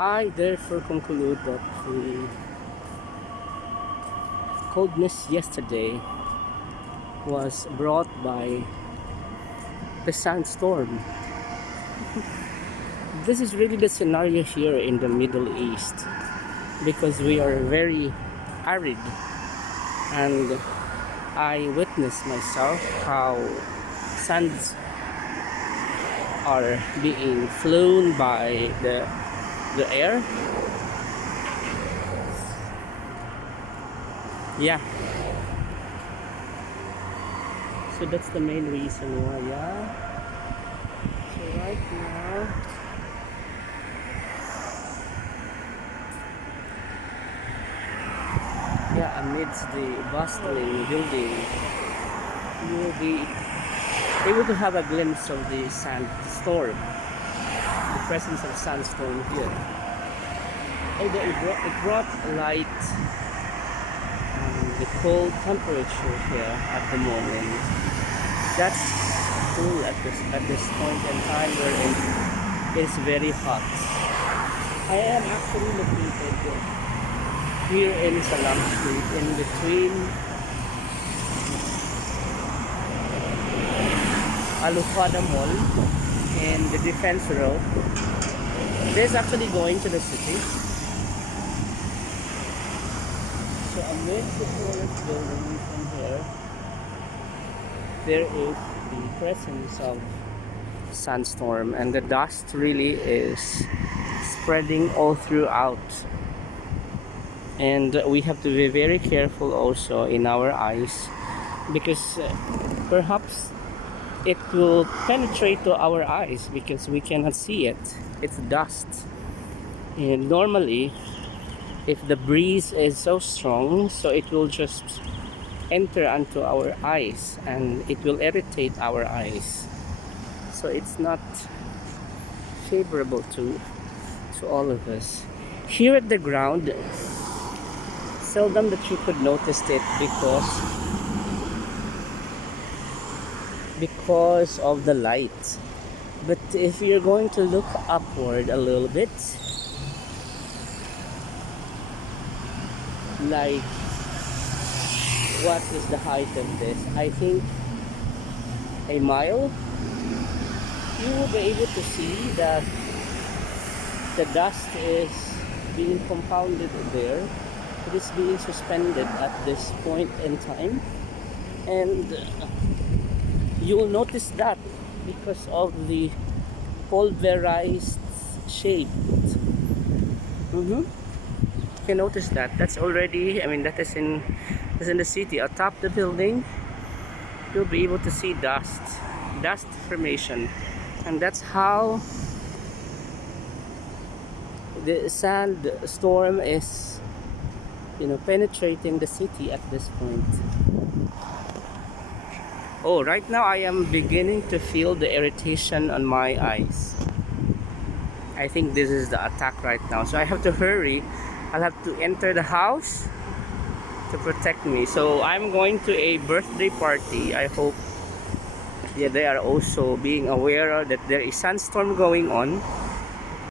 I therefore conclude that the coldness yesterday was brought by the sandstorm. This is really the scenario here in the Middle East because we are very arid, and I witnessed myself how sands are being flown by the air. Yeah, so that's the main reason why. Yeah, so right now amidst the bustling building, you will be able to have a glimpse of the sandstorm, the presence of sandstorm here. Although it brought light the cold temperature here at the moment. That's cool at this point in time where it's very hot. I am actually located here in Salam Street, in between Alufada Mall and the Defense Road. This is actually going to the city. So amidst the tallest buildings in here, there is the presence of sandstorm, and the dust really is spreading all throughout. And we have to be very careful also in our eyes, because perhaps it will penetrate to our eyes because we cannot see it. It's dust, and normally if the breeze is so strong, so it will just enter onto our eyes and it will irritate our eyes, so it's not favorable to all of us. Here at the ground, seldom that you could notice it because of the light. But if you're going to look upward a little bit, like, what is the height of this? I think a mile. You will be able to see that the dust is being compounded there. It is being suspended at this point in time, and you will notice that because of the pulverized shape. You can notice that. That's already, that is in the city. Atop the building, you'll be able to see dust formation, and that's how the sandstorm is penetrating the city at this point. Oh, right now I am beginning to feel the irritation on my eyes. I think this is the attack right now, so I have to hurry. I'll have to enter the house to protect me. So I'm going to a birthday party. I hope they are also being aware that there is sandstorm going on.